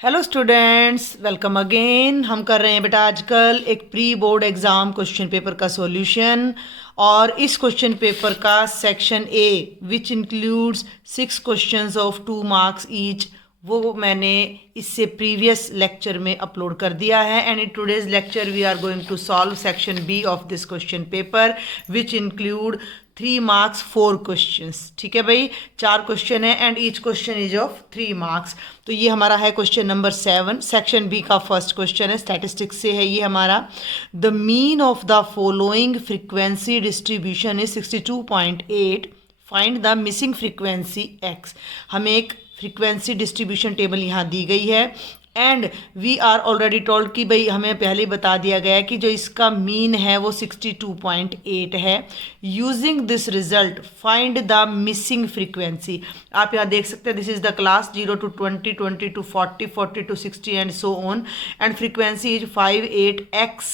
Hello students, welcome again. हम कर रहे हैं बेटा आजकल एक pre board exam question paper का सॉल्यूशन। और इस क्वेश्चन पेपर का section A which includes 6 questions of 2 marks each, वो मैंने इससे प्रीवियस लेक्चर में अपलोड कर दिया है। And in today's lecture we are going to solve section B of this question paper which include 3 marks 4 questions. ठीक है भाई, 4 क्वेश्चन है and each question is of 3 marks. तो ये हमारा है क्वेश्चन नंबर 7, सेक्शन बी का फर्स्ट क्वेश्चन है, स्टैटिस्टिक्स से है ये हमारा। The mean of the following frequency distribution is 62.8, find the missing frequency x. हमें एक फ्रीक्वेंसी डिस्ट्रीब्यूशन टेबल यहाँ दी गई है and we are already told कि भाई हमें पहले ही बता दिया गया है कि जो इसका मीन है वो 62.8 है। Using this result find the missing frequency. आप यहाँ देख सकते हैं this is the class 0 to 20, 20 to 40, 40 to 60 and so on. And frequency is 58x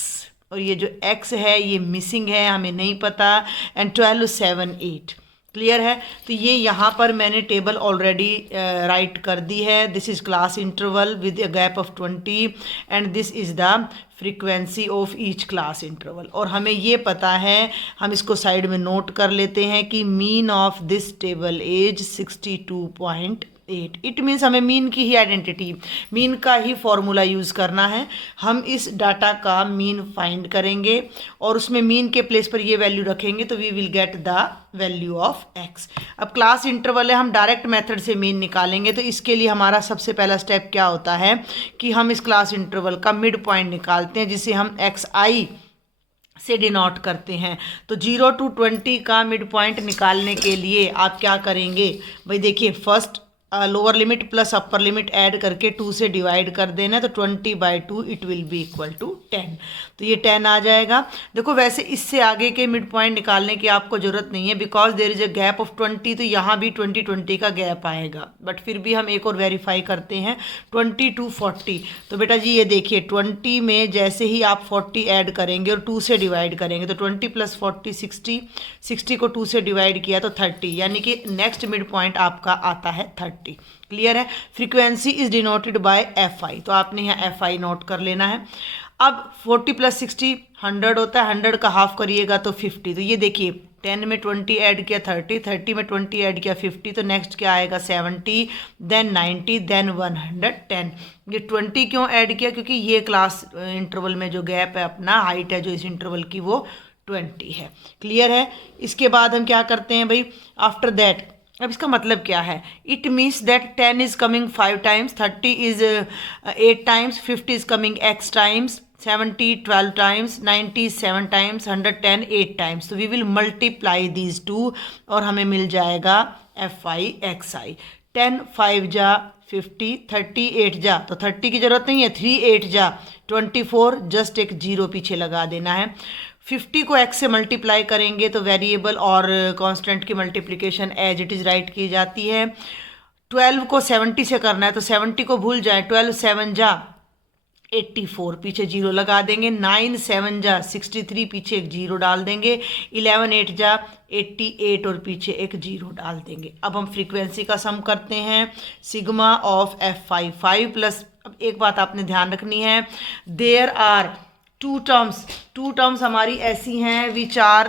और ये जो x है ये मिसिंग है, हमें नहीं पता। एंड 1278 क्लियर है। तो ये यहाँ पर मैंने टेबल ऑलरेडी राइट कर दी है। This is class interval with a gap of 20 and this is the frequency of each class interval. और हमें ये पता है, हम इसको साइड में नोट कर लेते हैं कि mean of this table is 62.8। It means हमें मीन की ही आइडेंटिटी, मीन का ही फॉर्मूला यूज़ करना है। हम इस डाटा का मीन फाइंड करेंगे और उसमें मीन के प्लेस पर ये वैल्यू रखेंगे तो we will get the value of x. अब क्लास इंटरवल है, हम डायरेक्ट मेथड से मीन निकालेंगे। तो इसके लिए हमारा सबसे पहला स्टेप क्या होता है कि हम इस क्लास इंटरवल का मिड पॉइंट निकालते हैं जिसे हम एक्स आई से डिनोट करते हैं। तो 0 to 20 का मिड पॉइंट निकालने के लिए आप क्या करेंगे भाई, देखिए first lower limit plus upper limit add करके 2 से डिवाइड कर देना है। तो 20/2 it will be equal to 10। तो ये 10 आ जाएगा। देखो वैसे इससे आगे के मिड पॉइंट निकालने की आपको ज़रूरत नहीं है because there is a gap of 20, तो यहाँ भी 20 का गैप आएगा। बट फिर भी हम एक और वेरीफाई करते हैं 20 to 40। तो बेटा जी ये देखिए 20 में जैसे ही आप 40 ऐड करेंगे और 2 से डिवाइड करेंगे तो 20 + 40 60, 60 को 2 से डिवाइड किया तो 30, यानी कि नेक्स्ट मिड पॉइंट आपका आता है 30। क्लियर है। Frequency is denoted by F I, तो आपने यहाँ एफ आई नोट कर लेना है। अब 40 + 60 100 होता है, 100 का हाफ करिएगा तो 50। तो ये देखिए 10 में 20 ऐड किया 30, 30 में 20 ऐड किया 50, तो नेक्स्ट क्या आएगा 70, देन 90, देन 110। ये 20 क्यों ऐड किया, क्योंकि ये क्लास इंटरवल में जो गैप है अपना हाइट है जो इस इंटरवल की वो 20 है। क्लियर है। इसके बाद हम क्या करते हैं भाई, आफ्टर दैट अब इसका मतलब क्या है, it means that 10 is coming 5 times, 30 is 8 times, 50 is coming x times, 70 12 times, 90 7 times, 110 8 times. तो we will multiply these two और हमें मिल जाएगा एफ आई एक्स आई। 10 5 जा 50, 30 8 जा, तो 30 की जरूरत नहीं है, 3 8 जा 24, जस्ट एक 0 पीछे लगा देना है। 50 को x से मल्टीप्लाई करेंगे तो वेरिएबल और कांस्टेंट की multiplication as it is write की जाती है। 12 को 70 से करना है तो 70 को भूल जाए, 12 7 जा 84, पीछे 0 लगा देंगे। 9 7 जा 63, पीछे एक 0 डाल देंगे। 11 8 जा 88 और पीछे एक 0 डाल देंगे। अब हम फ्रीक्वेंसी का सम करते हैं, सिग्मा ऑफ एफ 5 प्लस। अब एक बात आपने ध्यान रखनी है, देयर आर टू टर्म्स हमारी ऐसी हैं विच आर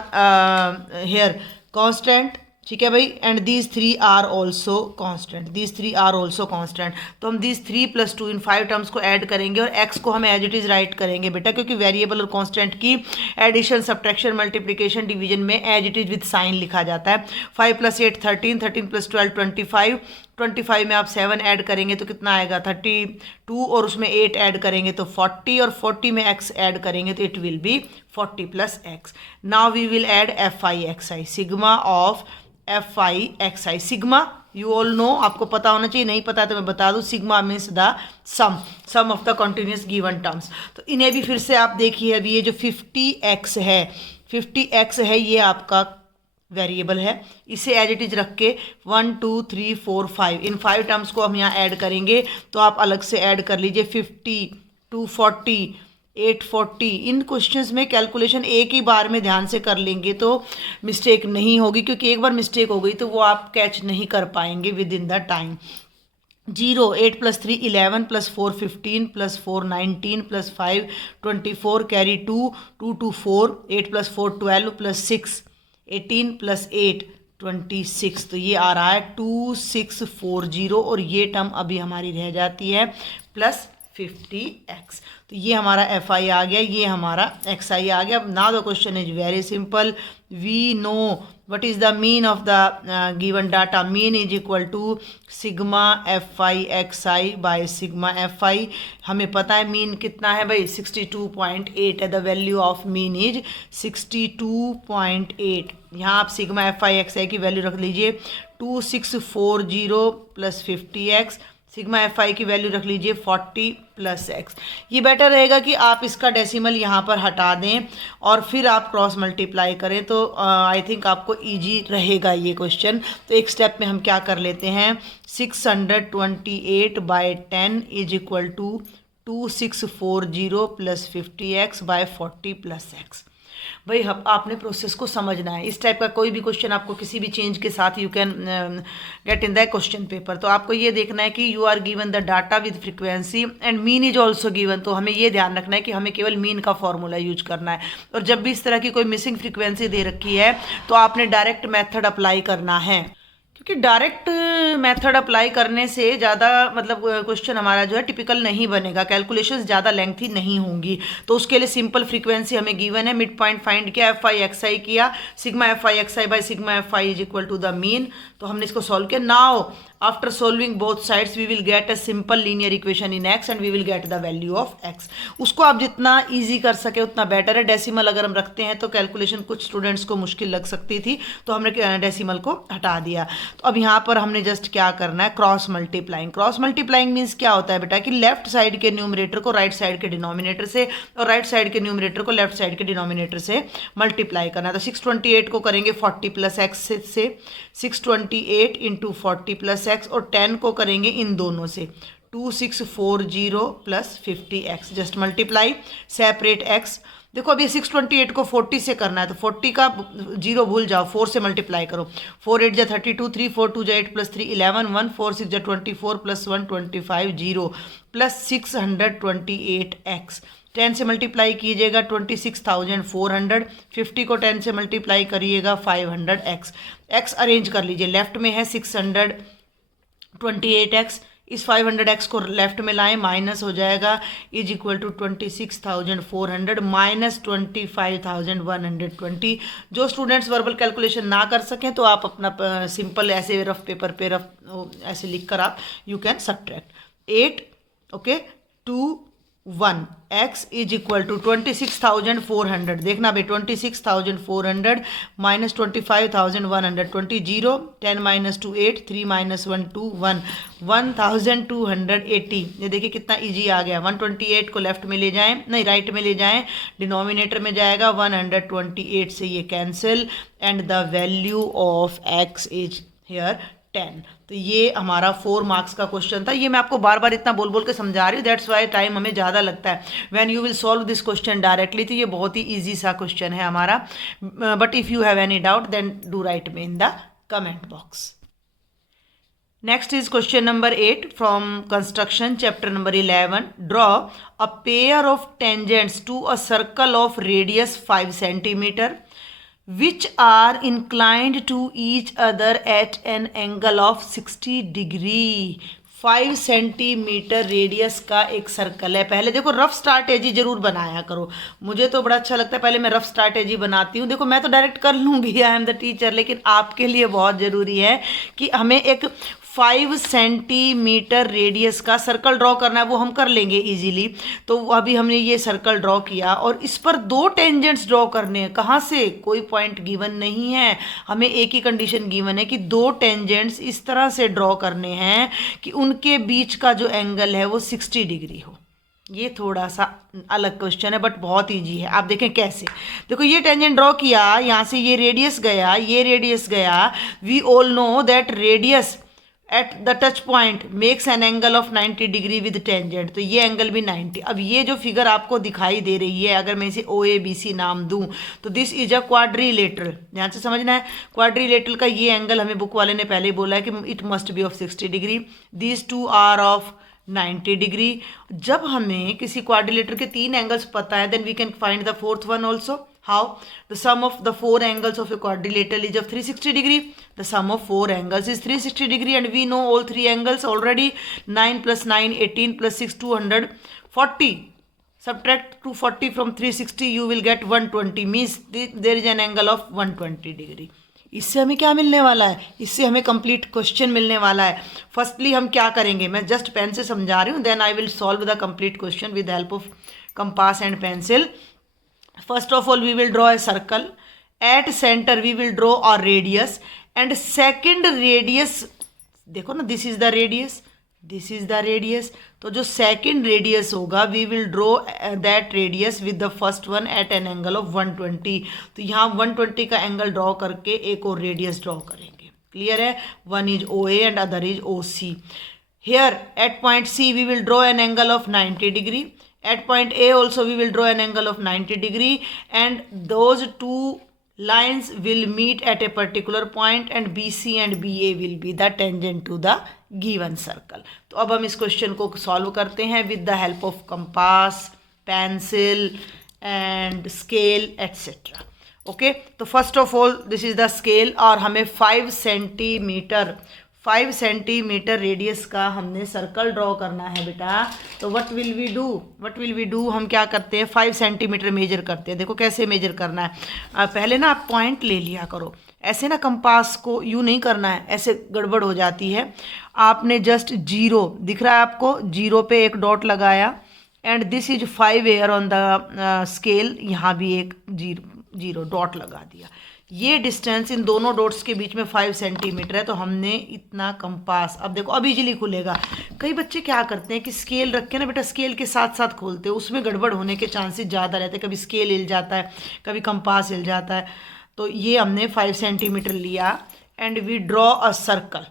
हेयर कांस्टेंट। ठीक है भाई, and these 3 are also constant, these 3 are also constant. तो हम दीज 3 + 2 इन 5 टर्म्स को ऐड करेंगे और x को हम एज इट इज़ राइट करेंगे बेटा, क्योंकि वेरिएबल और कांस्टेंट की एडिशन सब्ट्रैक्शन मल्टीप्लिकेशन डिवीजन में as it is with sign लिखा जाता है। 5 + 8 13, 13 + 12 25, 25 में आप 7 ऐड करेंगे तो कितना आएगा 32, और उसमें 8 ऐड करेंगे तो 40, और 40 में x ऐड करेंगे तो it will be 40 + x। Now we will add f i x i, sigma of f i x i. Sigma you all know, आपको पता होना चाहिए, नहीं पता तो मैं बता दूं, sigma means the sum of the continuous given terms. तो इन्हें भी फिर से आप देखिए, अभी ये जो 50x है, 50x है ये आपका वेरिएबल है, इसे एज इट इज रख के 1 2 3 4 5 इन 5 टर्म्स को हम यहाँ ऐड करेंगे। तो आप अलग से ऐड कर लीजिए 50 240 840। इन क्वेश्चंस में कैलकुलेशन एक ही बार में ध्यान से कर लेंगे तो मिस्टेक नहीं होगी, क्योंकि एक बार मिस्टेक हो गई तो वो आप कैच नहीं कर पाएंगे with in the time. 0, 8 plus 3 11 plus 4 15 plus 4 19 plus 5 24, carry 2, 2 to 4, 8 plus 4 12 plus 6 18 plus 8 26। तो ये आ रहा है 2640 और ये टर्म अभी हमारी रह जाती है प्लस 50x। तो ये हमारा एफ आई आ गया, ये हमारा एक्स आई आ गया। Now the question is very simple, we know what is the mean of the given data। mean is equal to sigma fi xi by sigma fi। हमें पता है मीन कितना है भाई, 62.8 है। The value of mean is 62.8। यहाँ आप sigma fi xi की वैल्यू रख लीजिए 2640 प्लस 50x, सिग्मा एफ आई की वैल्यू रख लीजिए 40 प्लस एक्स। ये बेटर रहेगा कि आप इसका डेसिमल यहाँ पर हटा दें और फिर आप क्रॉस मल्टीप्लाई करें, तो आई थिंक आपको इजी रहेगा ये क्वेश्चन। तो एक स्टेप में हम क्या कर लेते हैं, 628 by 10 is equal to 2640 plus 50x by 40 plus x. भाई आपने प्रोसेस को समझना है। इस टाइप का कोई भी क्वेश्चन आपको किसी भी चेंज के साथ you can get in the question paper. तो आपको ये देखना है कि you are given the data with frequency and mean is also given. तो हमें ये ध्यान रखना है कि हमें केवल मीन का फॉर्मूला यूज करना है। और जब भी इस तरह की कोई मिसिंग फ्रीक्वेंसी दे रखी है तो आपने डायरेक्ट मेथड अप्लाई करना है, क्योंकि डायरेक्ट मेथड अप्लाई करने से ज़्यादा मतलब क्वेश्चन हमारा जो है टिपिकल नहीं बनेगा, कैलकुलेशंस ज़्यादा लेंथी नहीं होंगी। तो उसके लिए सिंपल फ्रीक्वेंसी हमें गिवन है, मिड पॉइंट फाइंड किया, एफ आई एक्स आई किया, sigma f i x i by sigma f i is equal to the mean. तो हमने इसको सॉल्व किया। Now after solving both sides we will get a simple linear equation in x and we will get the value of x. उसको आप जितना easy कर सके उतना बेटर है। डेसिमल अगर हम रखते हैं तो कैलकुलेशन कुछ स्टूडेंट्स को मुश्किल लग सकती थी, तो हमने डेसिमल को हटा दिया। तो अब यहाँ पर हमने जस्ट क्या करना है, cross multiplying. Cross multiplying means क्या होता है बेटा कि लेफ्ट साइड के न्यूमरेटर को राइट साइड के डिनोमिनेटर से और राइट साइड के न्यूमरेटर को लेफ्ट साइड के डिनोमिनेटर से मल्टीप्लाई करना है। तो 628 को करेंगे 40 प्लस एक्स से 628 इंटू 40 प्लस एक्स और 10 को करेंगे इन दोनों से 2640 plus 50x। Just multiply, separate x। देखो अभी 628 को 40 से करना है, तो 40 का 0 भूल जाओ, 4 से मल्टीप्लाई करो। 4 8 जा 32, 3 4 2 जा 8 प्लस 3 11, 1 4 6 जा 24 प्लस 1 25 0 प्लस 628x। 10 से मल्टीप्लाई कीजिएगा 26,400, 50 को 10 से मल्टीप्लाई करिएगा 500x। x अरेंज कर लीजिए, लेफ्ट में है 628x, इस 500x को लेफ्ट में लाएं, माइनस हो जाएगा इज इक्वल टू 26,400 माइनस 25,120। जो स्टूडेंट्स वर्बल कैलकुलेशन ना कर सकें तो आप अपना सिंपल ऐसे रफ पेपर पे ऐसे लिख कर आप you can subtract 8 okay 2 1 x is equal to 26,400। देखना भाई 26,400 माइनस 25,120 0 10 माइनस 2 8 3 माइनस 1 2 1 1,280। ये देखिए कितना इजी आ गया। 128 को लेफ्ट में ले जाएं, नहीं राइट में ले जाएं, डिनोमिनेटर में जाएगा 128 से ये cancel and the value of x is here 10। तो ये हमारा 4 मार्क्स का क्वेश्चन था। ये मैं आपको बार बार इतना बोल बोल के समझा रही हूँ, दैट्स वाई टाइम हमें ज़्यादा लगता है। When you will solve this question directly, तो ये बहुत ही इजी सा क्वेश्चन है हमारा। But if you have any doubt then do write me in the comment box. Next is question number 8 from construction chapter number 11। Draw a pair of tangents to a circle of radius 5 centimetre which are inclined to each other at an angle of 60 degree। 5 centimetre radius का एक circle है। पहले देखो rough strategy जरूर बनाया करो, मुझे तो बड़ा अच्छा लगता है पहले मैं रफ स्ट्रैटेजी बनाती हूँ। देखो मैं तो डायरेक्ट कर लूँगी, आई एम द टीचर, लेकिन आपके लिए बहुत ज़रूरी है कि हमें एक 5 सेंटीमीटर रेडियस का सर्कल ड्रॉ करना है। वो हम कर लेंगे इजीली। तो अभी हमने ये सर्कल ड्रॉ किया और इस पर 2 टेंजेंट्स ड्रॉ करने हैं। कहाँ से, कोई पॉइंट गिवन नहीं है, हमें एक ही कंडीशन गिवन है कि 2 टेंजेंट्स इस तरह से ड्रॉ करने हैं कि उनके बीच का जो एंगल है वो 60 डिग्री हो। ये थोड़ा सा अलग क्वेश्चन है बट बहुत ईजी है। आप देखें कैसे। देखो ये टेंजेंट ड्रॉ किया, यहाँ से ये रेडियस गया, ये रेडियस गया। We all know that radius at the touch point makes an angle of 90 degree with tangent, तो ये एंगल भी 90। अब ये जो फिगर आपको दिखाई दे रही है, अगर मैं इसे OABC नाम दूं तो दिस इज अ क्वाड्रिलेटरल, ध्यान से समझना है। क्वाड्रिलेटरल का ये एंगल हमें बुक वाले ने पहले ही बोला है कि it must be of 60 degree, these two are of 90 degree. जब हमें किसी क्वाड्रिलेटरल के 3 एंगल्स पता है, then we can find the fourth one also. How? The sum of the 4 angles of a quadrilateral is of 360 degree. The sum of 4 angles is 360 degree, and we know all 3 angles already. 9 plus 9, 18 plus 6, 240. Subtract 240 from 360, you will get 120. Means there is an angle of 120 degree. इससे हमें क्या मिलने वाला है? इससे हमें complete question मिलने वाला है। फर्स्टली हम क्या करेंगे, मैं जस्ट पेन से समझा रही हूँ, then I will solve the complete question with help of compass and pencil. First of all, we will draw a circle. At center, we will draw a radius. And second radius, देखो ना, this is the radius, this is the radius. तो जो second radius होगा, we will draw that radius with the first one at an angle of 120. तो यहाँ 120 का angle draw करके एक और रेडियस ड्रॉ करेंगे। क्लियर है? One is OA and other is OC. Here at point C, we will draw an angle of 90 degree. At point A also we will draw an angle of 90 degree, and those two lines will meet at a particular point, and BC and BA will be the tangent to the given circle. तो अब हम इस question को solve करते हैं with the help of compass, pencil and scale etcetera. Okay, तो first of all this is the scale, और हमें 5 सेंटीमीटर रेडियस का हमने सर्कल ड्रॉ करना है बेटा। तो व्हाट विल वी डू, हम क्या करते हैं, 5 सेंटीमीटर मेजर करते हैं। देखो कैसे मेजर करना है। पहले ना आप पॉइंट ले लिया करो, ऐसे ना कंपास को यूँ नहीं करना है, ऐसे गड़बड़ हो जाती है। आपने जस्ट 0 दिख रहा है आपको, 0 पे एक डॉट लगाया, and this is 5 air on the scale, यहाँ भी एक 0 डॉट लगा दिया। ये डिस्टेंस इन दोनों डॉट्स के बीच में 5 सेंटीमीटर है, तो हमने इतना कंपास, अब देखो अब इजीली खुलेगा। कई बच्चे क्या करते हैं कि स्केल रख के ना बेटा स्केल के साथ साथ खोलते हैं, उसमें गड़बड़ होने के चांसेस ज़्यादा रहते हैं। कभी स्केल हिल जाता है, कभी कंपास हिल जाता है। तो ये हमने 5 सेंटीमीटर लिया, and we draw a circle.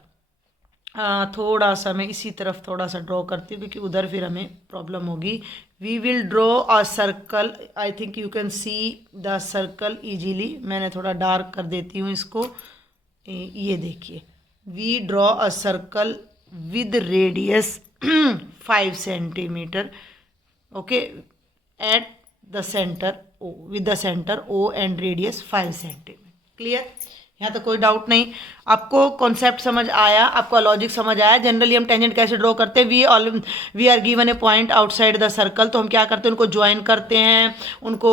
थोड़ा सा मैं इसी तरफ थोड़ा सा ड्रॉ करती हूँ, क्योंकि उधर फिर हमें प्रॉब्लम होगी। We will draw a circle, I think you can see the circle easily. मैंने थोड़ा डार्क कर देती हूँ इसको, ये देखिए, we draw a circle with radius 5 centimetre, okay, at the centre O, with the centre O and radius 5 centimetre. Clear? यहाँ तो कोई डाउट नहीं। आपको कॉन्सेप्ट समझ आया, आपका लॉजिक समझ आया। जनरली हम टेंजेंट कैसे ड्रॉ करते हैं, we are given a point outside the circle, तो हम क्या करते हैं, उनको ज्वाइन करते हैं, उनको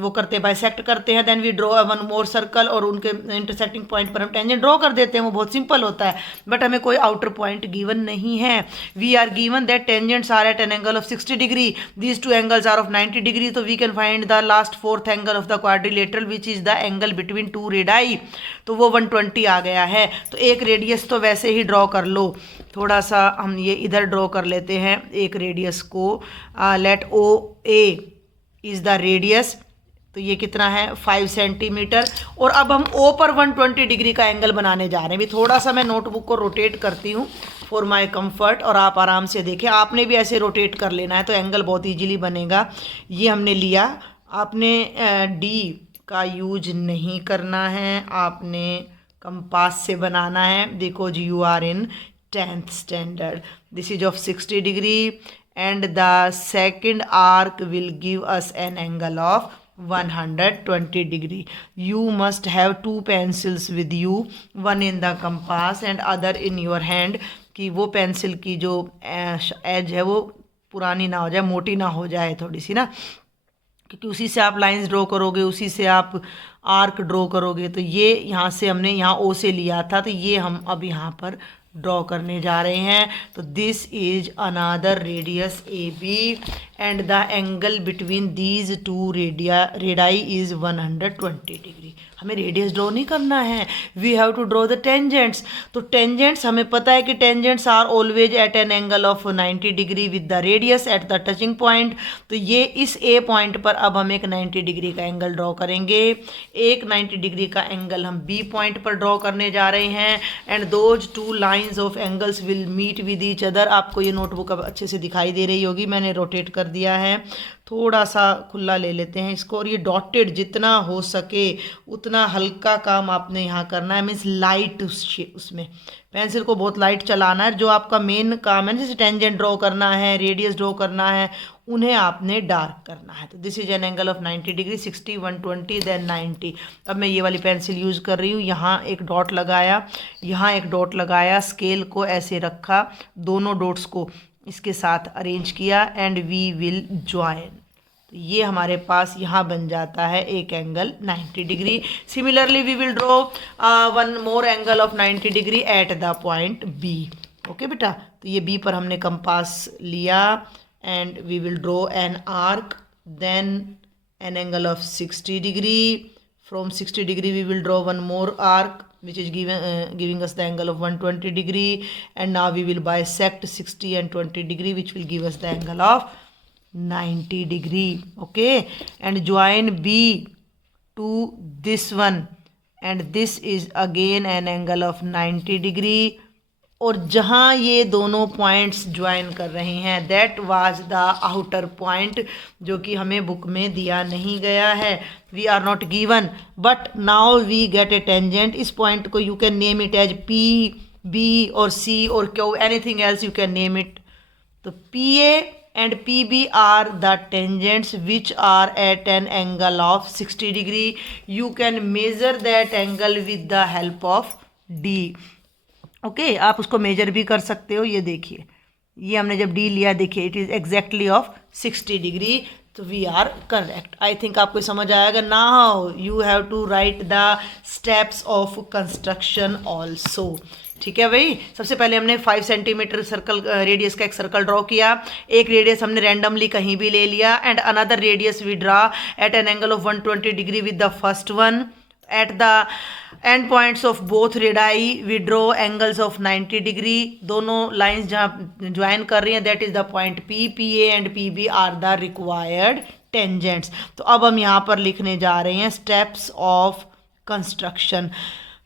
वो करते हैं, बाइसेक्ट करते हैं, then we draw one more circle, और उनके इंटरसेक्टिंग पॉइंट पर हम टेंजेंट ड्रॉ कर देते हैं। वो बहुत सिंपल होता है, बट हमें कोई आउटर पॉइंट गिवन नहीं है। We are given that tangents are at an angle of 60 degree, these two angles are of 90 degree, तो we can find the last 4th angle of the quadrilateral which is the angle between 2 radii, तो वो 120 आ गया है। तो एक radius तो वैसे ही draw कर लो, थोड़ा सा हम ये इधर ड्रॉ कर लेते हैं एक रेडियस को। Let OA is the radius, तो ये कितना है, 5 सेंटीमीटर। और अब हम O पर 120 डिग्री का एंगल बनाने जा रहे हैं। भी थोड़ा सा मैं नोटबुक को रोटेट करती हूँ फॉर माई कंफर्ट, और आप आराम से देखें। आपने भी ऐसे रोटेट कर लेना है, तो एंगल बहुत ईजीली बनेगा। ये हमने लिया, आपने D का यूज नहीं करना है, आपने कंपास से बनाना है, because you are in 10th standard. This is of 60 degree, and the second arc will give us an angle of 120 degree. You must have 2 pencils with you, one in the compass and other in your hand, कि वो pencil की जो as है वो पुरानी ना हो जाए, मोटी ना हो जाए थोड़ी सी ना, क्योंकि उसी से आप लाइंस ड्रॉ करोगे, उसी से आप आर्क ड्रॉ करोगे। तो ये यहाँ से हमने यहाँ O से लिया था, तो ये हम अब यहाँ पर ड्रॉ करने जा रहे हैं। तो this is another radius AB, and the angle between these 2 radii is 120 degree. हमें रेडियस ड्रॉ नहीं करना है, we have to draw the tangents. तो टेंजेंट्स हमें पता है कि tangents are always at an angle of 90 degree with the radius at the touching point. तो ये इस A पॉइंट पर अब हम एक 90 डिग्री का एंगल ड्रॉ करेंगे। एक 90 डिग्री का एंगल हम B पॉइंट पर ड्रॉ करने जा रहे हैं, and those 2 line lines of angles will meet with each other. आपको ये नोटबुक अब अच्छे से दिखाई दे रही होगी, मैंने रोटेट कर दिया है, थोड़ा सा खुला ले लेते हैं इसको। और ये डॉटेड जितना हो सके उतना हल्का काम आपने यहाँ करना है, मीन्स लाइट उसमें पेंसिल को बहुत लाइट चलाना है। जो आपका मेन काम है, जैसे टेंजेंट ड्रॉ करना है, रेडियस ड्रॉ करना है, उन्हें आपने डार्क करना है। तो this is an angle of 90 degree, 60, 120, then 90। अब मैं ये वाली पेंसिल यूज़ कर रही हूँ, यहाँ एक डॉट लगाया, यहाँ एक डॉट लगाया, स्केल को ऐसे रखा, दोनों डॉट्स को इसके साथ अरेंज किया एंड वी विल ज्वाइन। तो ये हमारे पास यहाँ बन जाता है एक angle 90 degree. Similarly we will draw one more angle of 90 degree at the point B. Okay बेटा, तो ये बी पर हमने कंपास लिया and we will draw an arc, then an angle of 60 degree. From 60 degree we will draw one more arc which is giving us the angle of 120 degree, and now we will bisect 60 and 20 degree, which will give us the angle of 90 degree. Okay, and join B to this one, and this is again an angle of 90 degree. और जहाँ ये दोनों points join कर रहे हैं, that was the outer point, जो कि हमें बुक में दिया नहीं गया है, we are not given, but now we get a tangent. इस पॉइंट को you can name it as P, B और सी और Q, anything else you can name it. तो P A and P B are the tangents which are at an angle of 60 degree. You can measure that angle with the help of D. Okay, आप उसको major भी कर सकते हो। ये देखिए, ये हमने जब डी लिया, देखिए it is exactly of 60 degree, तो we are correct. I think आपको समझ आएगा। Now you have to write the steps of construction also. ठीक है भाई, सबसे पहले हमने 5 सेंटीमीटर सर्कल रेडियस का एक सर्कल ड्रॉ किया। एक रेडियस हमने रैंडमली कहीं भी ले लिया, and another radius we draw at an angle of 120 degree with the first one. At the end points of both radii we draw angles of 90 degree. दोनों लाइंस जहाँ join कर रही हैं, that is the point P, P A and P B are the required tangents. तो अब हम यहाँ पर लिखने जा रहे हैं स्टेप्स ऑफ कंस्ट्रक्शन।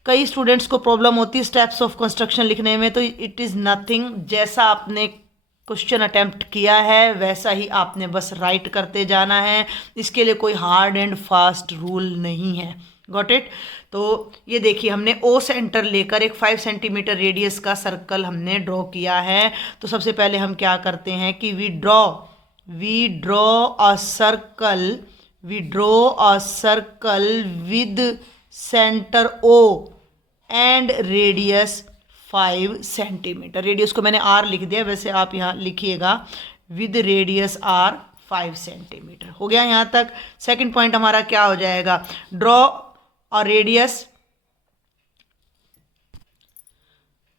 कई स्टूडेंट्स को प्रॉब्लम होती है स्टेप्स ऑफ कंस्ट्रक्शन लिखने में, तो इट इज़ नथिंग, जैसा आपने क्वेश्चन अटेम्प्ट किया है वैसा ही आपने बस राइट करते जाना है। इसके लिए कोई हार्ड एंड फास्ट रूल नहीं है। Got it. तो ये देखिए, हमने ओ सेंटर लेकर एक 5 सेंटीमीटर रेडियस का सर्कल हमने ड्रॉ किया है। तो सबसे पहले हम क्या करते हैं कि we draw a circle with centre O and radius 5 centimetre. Radius को मैंने आर लिख दिया, वैसे आप यहाँ लिखिएगा विद रेडियस आर 5 सेंटीमीटर। हो गया यहाँ तक। सेकंड पॉइंट हमारा क्या हो जाएगा, ड्रॉ और रेडियस,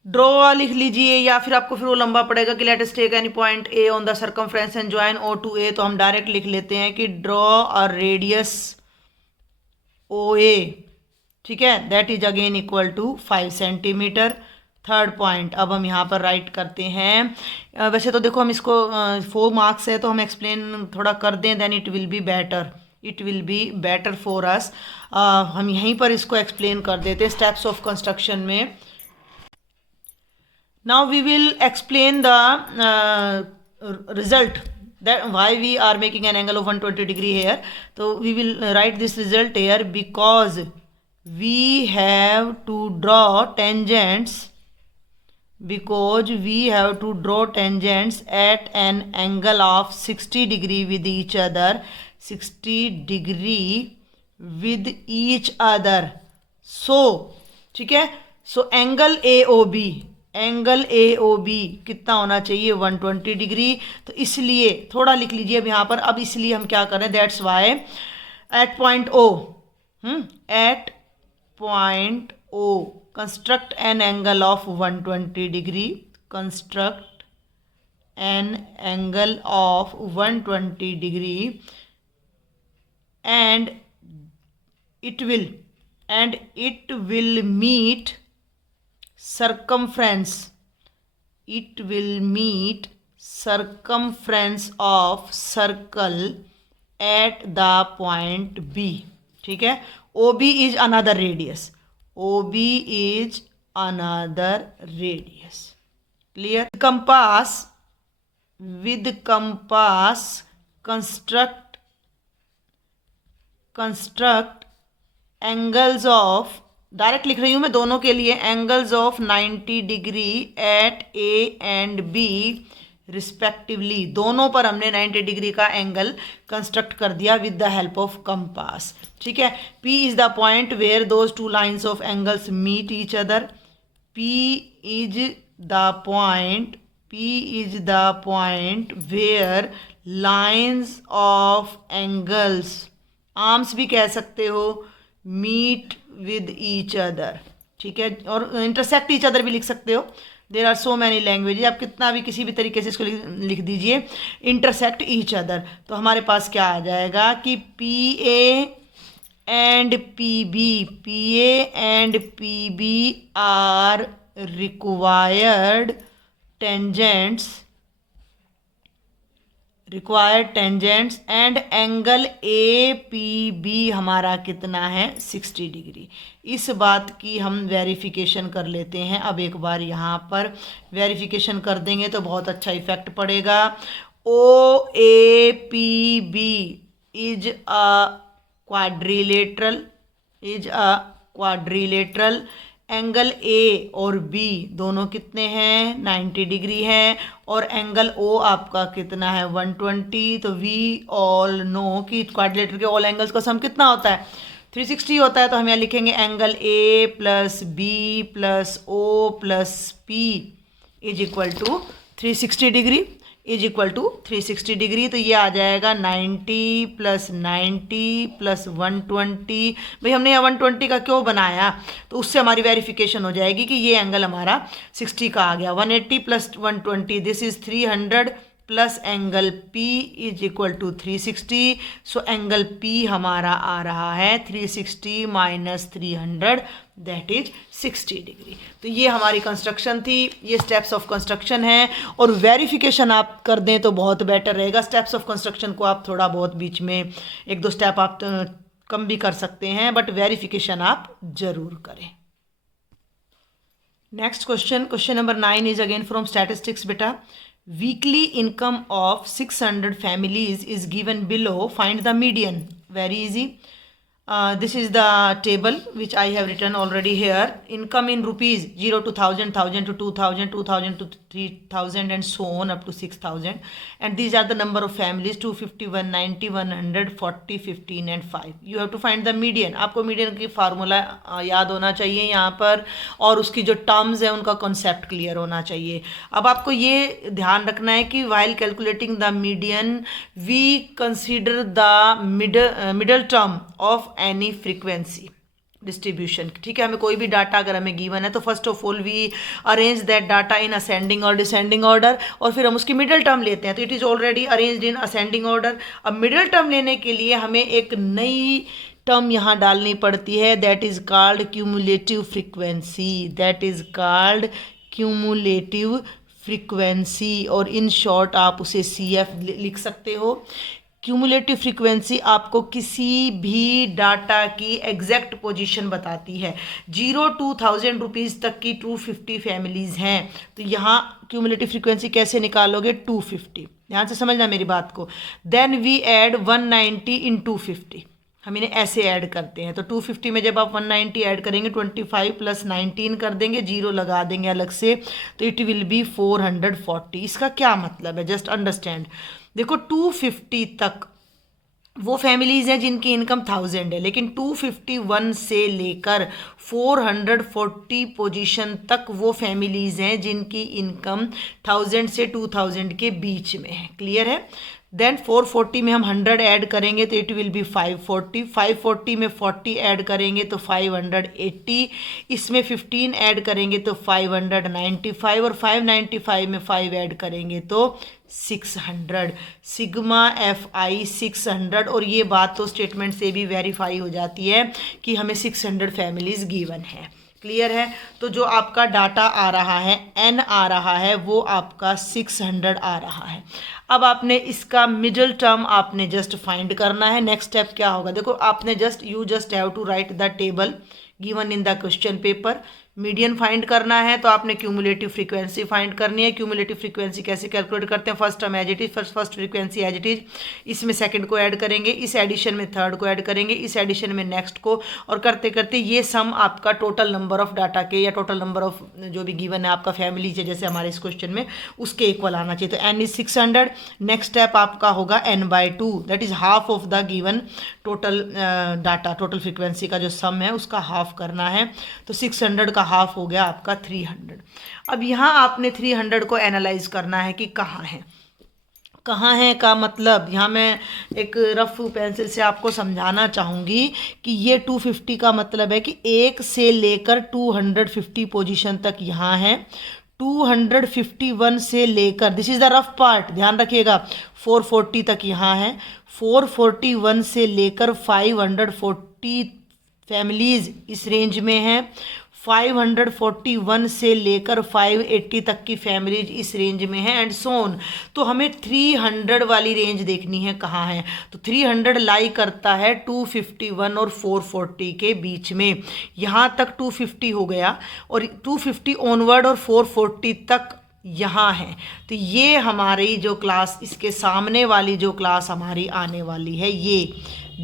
ड्रॉ लिख लीजिए, या फिर आपको फिर वो लंबा पड़ेगा कि let us take any point A on the circumference and join O to A. तो हम डायरेक्ट लिख लेते हैं कि ड्रॉ और रेडियस ओ ए, ठीक है, that is again equal to 5 centimetre. Third point अब हम यहाँ पर राइट करते हैं। वैसे तो देखो, हम इसको 4 मार्क्स है, तो हम एक्सप्लेन थोड़ा कर दें, then it will be better for us. हम यहीं पर इसको एक्सप्लेन कर देते हैं स्टेप्स ऑफ कंस्ट्रक्शन में। Now we will explain the result that why we are making an angle of 120 degree here. So we will write this result here because we have to draw tangents at an angle of 60 degree with each other, 60 degree with each other. So ठीक है, so angle AOB कितना होना चाहिए, 120 degree. तो इसलिए थोड़ा लिख लीजिए अब यहाँ पर। अब इसलिए हम क्या कर रहे हैं, that's why at point O construct an angle of 120 degree, construct an angle of 120 degree and it will meet circumference of circle at the point B। ठीक है, OB is another radius, OB is another radius. Clear? With compass construct angles of, direct लिख रही हूं मैं दोनों के लिए, angles of 90 degree at A and B respectively. दोनों पर हमने 90 डिग्री का एंगल कंस्ट्रक्ट कर दिया with the help of compass. ठीक है। P is the point where those two lines of angles meet each other. P is the point where lines of angles, arms भी कह सकते हो, मीट विद ईच अदर। ठीक है। और intersect each other भी लिख सकते हो। There are so many language, आप कितना भी किसी भी तरीके से इसको लिख दीजिए, इंटरसेक्ट ईच अदर। तो हमारे पास क्या आ जाएगा कि P A and P A and P B are required tangents and angle A P B हमारा कितना है 60 डिग्री। इस बात की हम वेरिफिकेशन कर लेते हैं। अब एक बार यहाँ पर वेरिफिकेशन कर देंगे तो बहुत अच्छा इफेक्ट पड़ेगा। O A P B is a quadrilateral. Angle A और बी दोनों कितने हैं 90 डिग्री हैं, और एंगल ओ आपका कितना है 120। तो वी ऑल नो कि क्वाड्रिलेटरल के ऑल एंगल्स का सम कितना होता है 360 होता है। तो हम यहाँ लिखेंगे angle A plus B plus O plus P is equal to 360 degree is equal to 360 degree. तो ये आ जाएगा 90 प्लस 90 प्लस 120। भाई हमने यहाँ 120 का क्यों बनाया, तो उससे हमारी वेरिफिकेशन हो जाएगी कि ये एंगल हमारा 60 का आ गया। 180 plus 120 this is 300 plus angle P is equal to 360। So angle P हमारा आ रहा है 360 माइनस 300 दैट इज 60 डिग्री। तो ये हमारी कंस्ट्रक्शन थी, ये स्टेप्स ऑफ कंस्ट्रक्शन है। और वेरिफिकेशन आप कर दें तो बहुत बेटर रहेगा। स्टेप्स ऑफ कंस्ट्रक्शन को आप थोड़ा बहुत बीच में एक दो स्टेप आप कम भी कर सकते हैं, बट वेरिफिकेशन आप जरूर करें। Next question number 9 is again from statistics बेटा। Weekly income of 600 families is given below. Find the median. Very easy. This is the table which I have written already here. Income in rupees 0 to 1000, 1000 to 2000, 2000 to 3000 and so on up to 6000. And these are the number of families 250, 190, 100, 40, 15 and 5. You have to find the median. आपको median की formula याद होना चाहिए यहाँ पर, और उसकी जो टर्म्स है उनका कॉन्सेप्ट क्लियर होना चाहिए। अब आपको ये ध्यान रखना है कि while calculating the median we consider the middle term of any frequency distribution. ठीक है। हमें कोई भी डाटा अगर हमें गिवन है तो first of all we arrange that data in ascending और डिसेंडिंग ऑर्डर, और फिर हम उसकी मिडिल टर्म लेते हैं। तो it is already arranged in ascending order. अब मिडिल टर्म लेने के लिए हमें एक नई टर्म यहाँ डालनी पड़ती है, that is called cumulative frequency. और इन शॉर्ट आप उसे CF लिख सकते हो। क्यूमुलेटिव फ्रीक्वेंसी आपको किसी भी डाटा की एग्जैक्ट पोजीशन बताती है। 0 to 1000 रुपीज़ तक की 250 फैमिलीज़ हैं, तो यहाँ क्यूमुलेटिव फ्रीक्वेंसी कैसे निकालोगे 250। ध्यान से समझना मेरी बात को। देन वी ऐड 190 इन 250, हम इन्हें ऐसे ऐड करते हैं। तो 250 में जब आप 190 ऐड करेंगे 25 प्लस 19 कर देंगे, 0 लगा देंगे अलग से, तो इट विल बी 440। इसका क्या मतलब है, जस्ट अंडरस्टैंड। देखो 250 तक वो फैमिलीज़ हैं जिनकी इनकम 1000 है, लेकिन 251 से लेकर 440 पोजीशन तक वो फैमिलीज़ हैं जिनकी इनकम 1000 से 2000 के बीच में है। क्लियर है। देन 440 में हम 100 ऐड करेंगे तो इट विल बी 540। 540 में 40 ऐड करेंगे तो 580। इसमें 15 ऐड करेंगे तो 595, और 595 में 5 ऐड करेंगे तो 600। Sigma FI 600। और ये बात तो स्टेटमेंट से भी वेरीफाई हो जाती है कि हमें 600 फैमिलीज़ गिवन है। क्लियर है। तो जो आपका डाटा आ रहा है N आ रहा है वो आपका 600 आ रहा है। अब आपने इसका मिडिल टर्म आपने जस्ट फाइंड करना है। नेक्स्ट स्टेप क्या होगा, देखो आपने you just have to write the table given in the question paper. Median find करना है तो आपने क्यूमुलेटिव फ्रीक्वेंसी फाइंड करनी है। क्यूमुलेटिव फ्रीक्वेंसी कैसे कैलकुलेट करते हैं, first term as it is, first frequency as it is, इसमें सेकंड को ऐड करेंगे, इस एडिशन में थर्ड को ऐड करेंगे, इस एडिशन में नेक्स्ट को, और करते करते ये सम आपका टोटल नंबर ऑफ डाटा के या टोटल नंबर ऑफ जो भी गिवन है आपका फैमिली है जैसे हमारे इस क्वेश्चन में, उसके इक्वल आना चाहिए। तो n इज 600। नेक्स्ट स्टेप आपका होगा n/2, that is half of the given total data, total frequency का जो सम है उसका हाफ करना है। तो 600 का हाफ हो गया आपका 300। अब यहाँ आपने 300 को एनालाइज करना है कि कहाँ है। कहाँ है का मतलब यहाँ मैं एक रफ पेंसिल से आपको समझाना चाहूँगी कि ये 250 का मतलब है कि 1 से लेकर 250 पोजीशन तक यहाँ है। 251 से लेकर, this is the rough part, ध्यान रखिएगा, 440 तक यहाँ है। 441 से लेकर 540 फैमिलीज़ इस रेंज में हैं। 541 से लेकर 580 तक की फैमिलीज इस रेंज में है, एंड सोन। तो हमें 300 वाली रेंज देखनी है कहाँ है। तो 300 लाई करता है 251 और 440 के बीच में। यहाँ तक 250 हो गया और 250 ऑनवर्ड और 440 तक यहाँ है। तो ये हमारी जो क्लास, इसके सामने वाली जो क्लास हमारी आने वाली है, ये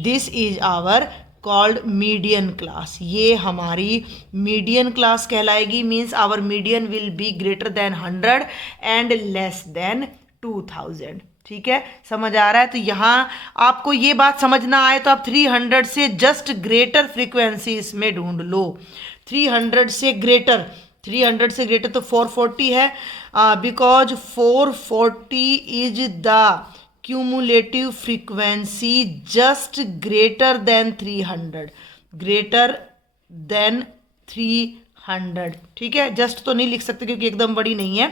this is our called median class. ये हमारी मीडियन क्लास कहलाएगी। Means our median will be greater than 100 and less than 2000। ठीक है, समझ आ रहा है। तो यहाँ आपको ये बात समझना आए तो आप 300 से जस्ट ग्रेटर फ्रीक्वेंसी इसमें ढूंढ लो। 300 से ग्रेटर, 300 से ग्रेटर तो 440 है, because 440 is the cumulative frequency just greater than 300, greater than 300। ठीक है, जस्ट तो नहीं लिख सकते क्योंकि एकदम बड़ी नहीं है।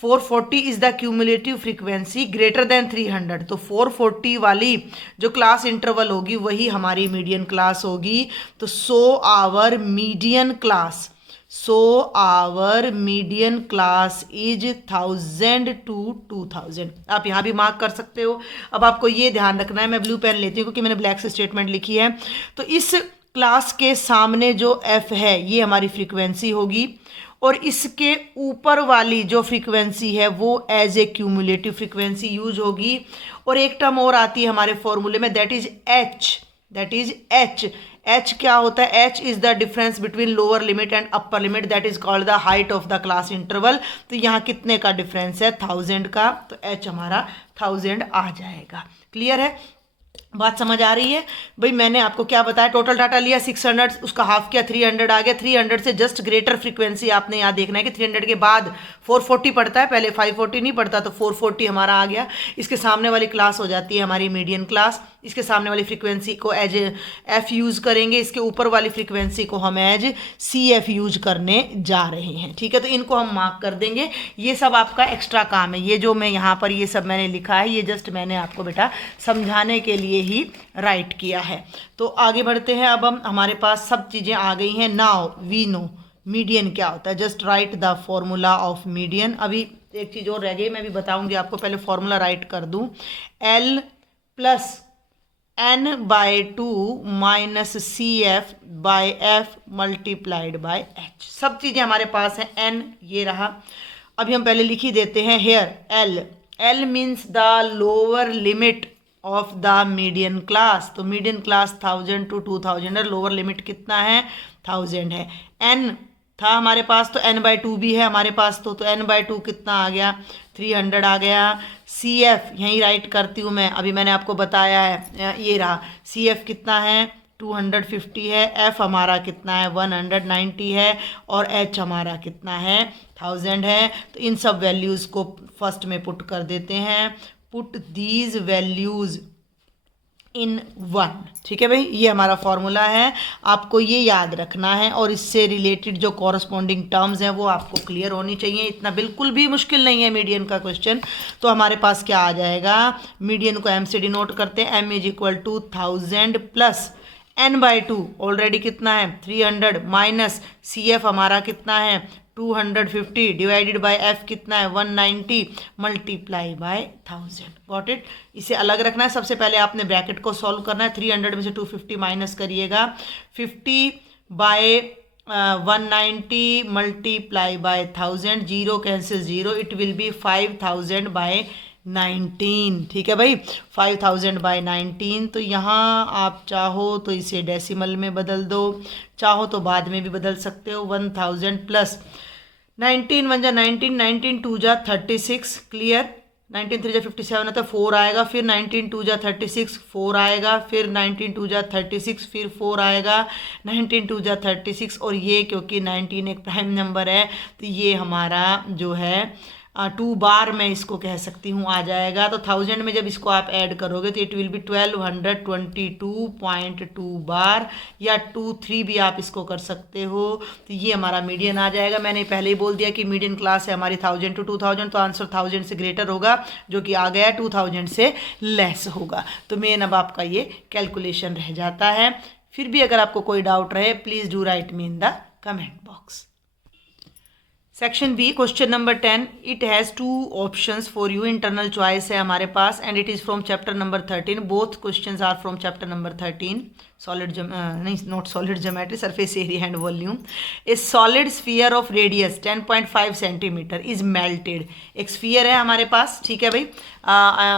440 is the cumulative frequency greater than 300। तो 440 वाली जो क्लास इंटरवल होगी वही हमारी मीडियन क्लास होगी। तो so our median class, so our median class is 1000 to 2000। आप यहाँ भी मार्क कर सकते हो। अब आपको ये ध्यान रखना है, मैं ब्लू पेन लेती हूँ क्योंकि मैंने ब्लैक से स्टेटमेंट लिखी है। तो इस क्लास के सामने जो f है ये हमारी फ्रीक्वेंसी होगी, और इसके ऊपर वाली जो फ्रीक्वेंसी है वो as a cumulative frequency use होगी। और एक टर्म और आती है हमारे फॉर्मूले में, that is h, that is h। h क्या होता है? h is the difference between lower limit and upper limit, that is called the height of the class interval. तो यहाँ कितने का डिफरेंस है? 1000 का। तो h हमारा 1000 आ जाएगा। क्लियर है? बात समझ आ रही है भाई? मैंने आपको क्या बताया, टोटल डाटा लिया 600, उसका हाफ किया 300 आ गया। 300 से जस्ट ग्रेटर फ्रीक्वेंसी आपने यहाँ देखना है कि 300 के बाद 440 पड़ता है, पहले 540 नहीं पड़ता, तो 440 हमारा आ गया। इसके सामने वाली क्लास हो जाती है हमारी मीडियन क्लास। इसके सामने वाली फ्रीक्वेंसी को एज एफ यूज करेंगे, इसके ऊपर वाली फ्रीक्वेंसी को हम एज सी एफ यूज करने जा रहे हैं। ठीक है, तो इनको हम मार्क कर देंगे। ये सब आपका एक्स्ट्रा काम है। ये जो मैं यहाँ पर ये सब मैंने लिखा है, ये जस्ट मैंने आपको बेटा समझाने के लिए ही राइट किया है। तो आगे बढ़ते हैं। अब हम, हमारे पास सब चीज़ें आ गई हैं। नाउ वी नो मीडियन क्या होता है। Just right the formula of median. अभी एक चीज़ और रह गई, मैं भी बताऊंगी आपको, पहले फॉर्मूला राइट कर दूं। L plus n/2 minus CF by F multiplied by H। सब चीज़ें हमारे पास हैं। n ये रहा। अभी हम पहले लिख ही देते हैं here L means the lower limit of the median class. तो मीडियन क्लास 1000 to 2000 है, लोअर लिमिट कितना है? 1000 है। n था हमारे पास, तो n/2 भी है हमारे पास, तो n/2 कितना आ गया? 300 आ गया। CF यहीं राइट करती हूँ मैं, अभी मैंने आपको बताया है, ये रहा। CF कितना है? 250 है। F हमारा कितना है? 190 है। और H हमारा कितना है? 1000 है। तो इन सब वैल्यूज़ को फर्स्ट में पुट कर देते हैं। पुट दीज वैल्यूज़ इन 1। ठीक है भाई, ये हमारा फॉर्मूला है, आपको ये याद रखना है। और इससे रिलेटेड जो कॉरस्पॉन्डिंग टर्म्स हैं वो आपको क्लियर होनी चाहिए। इतना बिल्कुल भी मुश्किल नहीं है मीडियन का क्वेश्चन। तो हमारे पास क्या आ जाएगा? मीडियन को m से डिनोट करते हैं। m is equal to 1000 plus n/2 already कितना है? 300 माइनस CF हमारा कितना है? 250 डिवाइडेड बाय F कितना है? 190 मल्टीप्लाई बाय 1000। Got it? इसे अलग रखना है। सबसे पहले आपने ब्रैकेट को सॉल्व करना है। 300 में से 250 माइनस करिएगा। 50 by 190 multiply by 1000, 0 cancel 0, it will be 5000 by 19। ठीक है भाई, 5000 बाय 19। तो यहाँ आप चाहो तो इसे डेसिमल में बदल दो, चाहो तो बाद में भी बदल सकते हो। 1000 प्लस 19 वन जा 19, 19 टू जा 36, क्लियर। 19 3 जा 57 होता है, 4 आएगा, फिर 19 2 जा 36, 4 आएगा, फिर 19 2 जा 36, फिर 4 आएगा, 19 2 जा 36, और ये क्योंकि 19 एक प्राइम नंबर है तो ये हमारा जो है 2 बार मैं इसको कह सकती हूँ आ जाएगा। तो 1000 में जब इसको आप ऐड करोगे तो इट विल बी 1222.2 बार, या 23 भी आप इसको कर सकते हो। तो ये हमारा मीडियन आ जाएगा। मैंने पहले ही बोल दिया कि मीडियन क्लास है हमारी 1000 to 2000, तो आंसर 1000 से ग्रेटर होगा, जो कि आ गया 2000 से लेस होगा। तो मेन अब आपका ये कैलकुलेशन रह जाता है। फिर भी अगर आपको कोई डाउट रहे please do write me in the comment box. Section B, question number 10, it has 2 options for you, internal choice है हमारे पास, and it is from chapter number 13। Both questions are from chapter number 13, solid नहीं not solid geometry, surface area and volume. A solid sphere of radius 10.5 centimeter is melted. एक sphere है हमारे पास, ठीक है भाई।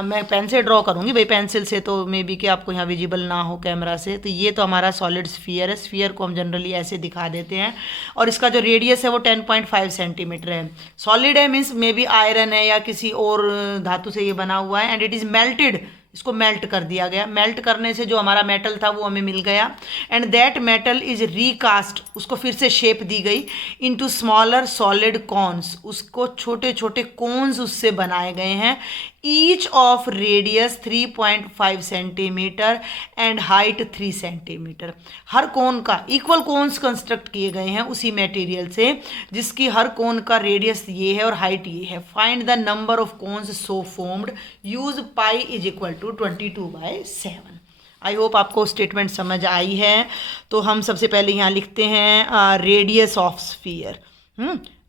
मैं पेन से ड्रॉ करूँगी भाई, पेंसिल से तो मे बी कि आपको यहाँ विजिबल ना हो कैमरा से। तो ये तो हमारा सॉलिड स्फीयर है। स्फीयर को हम जनरली ऐसे दिखा देते हैं, और इसका जो रेडियस है वो 10.5 सेंटीमीटर है। सॉलिड है मीन्स मे बी आयरन है या किसी और धातु से ये बना हुआ है, एंड इट इज़ मेल्टेड, इसको मेल्ट कर दिया गया। मेल्ट करने से जो हमारा मेटल था वो हमें मिल गया, and that metal is recast, उसको फिर से शेप दी गई इनटू स्मॉलर सॉलिड कॉन्स, उसको छोटे छोटे कॉन्स उससे बनाए गए हैं, each of radius 3.5 centimeter and height 3 centimeter. हर कोन का इक्वल कोन्स कंस्ट्रक्ट किए गए हैं उसी मटेरियल से, जिसकी हर कोन का रेडियस ये है और हाइट ये है। Find the number of cones so formed, use pi is equal to 22/7। I hope आपको स्टेटमेंट समझ आई है। तो हम सबसे पहले यहाँ लिखते हैं radius of sphere.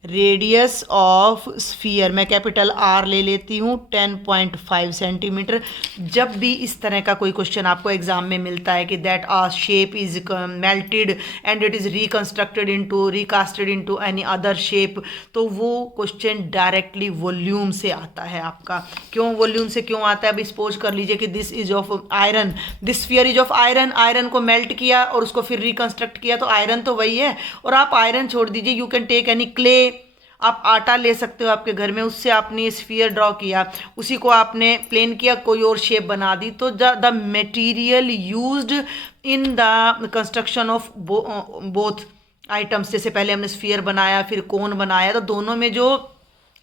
Radius of sphere मैं कैपिटल आर ले लेती हूँ, 10.5 सेंटीमीटर। जब भी इस तरह का कोई क्वेश्चन आपको एग्जाम में मिलता है कि that a shape is melted and it is reconstructed into recasted into any other shape, तो वो क्वेश्चन डायरेक्टली वॉल्यूम से आता है आपका। क्यों वॉल्यूम से क्यों आता है? अभी सपोज कर लीजिए कि this is of iron, this sphere is of iron. Iron को मेल्ट किया और उसको फिर रिकंस्ट्रक्ट किया, तो आयरन तो वही है। और आप आयरन छोड़ दीजिए, you can take any clay, आप आटा ले सकते हो आपके घर में, उससे आपने स्फीयर ड्रॉ किया, उसी को आपने प्लेन किया, कोई और शेप बना दी। तो the material used in the construction of both items, जैसे पहले हमने स्फीयर बनाया फिर कोन बनाया, तो दोनों में जो